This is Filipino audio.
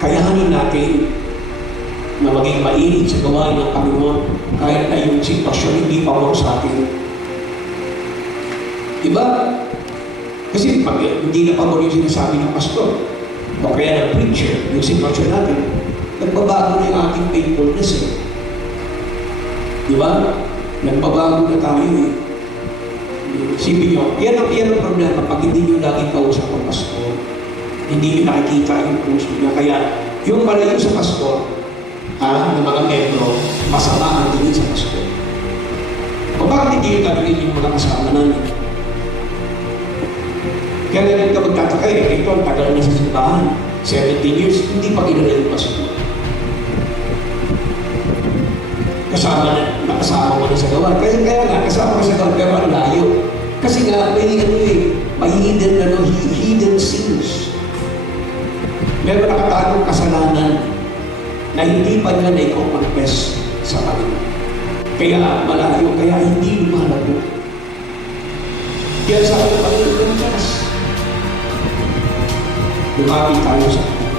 Kayahanin natin na maging mainit sa gawain ng Panginoon kahit na yung sitwasyon hindi pabor sa atin. Diba? Kasi pag hindi na pabor yung sinasabi ng pastor o kaya ng preacher, yung sitwasyon natin, nagbabago na yung ating faithfulness eh. Di ba? Nagbabago na tayo eh. Sipin nyo, yan ang, yan ang problema pag hindi nyo laging kausap. Hindi nakikita yung puso niya. Kaya yung malayo sa pastor, ah, ng mga membro, masama ang tingin sa pastor. O bakit hindi yung tanongin yung mga kasama namin? Kaya na rin ka magtataka eh, ito ang tagal na sa simbahan. 17 years, hindi pa kilala yung pastor. Kasama na, nakasama mo na sa gawa. Kaya, kaya nga, kasama ka sa gawa, pero ang layo. Kasi nga, may ano eh, may hidden, hidden sins. Meron nakatagong kasalanan na hindi pa niya na-confess sa Panginoon. Kaya malayo, kaya hindi lumalago. Kaya sabi ng Panginoon, Lumapit tayo sa Kanya.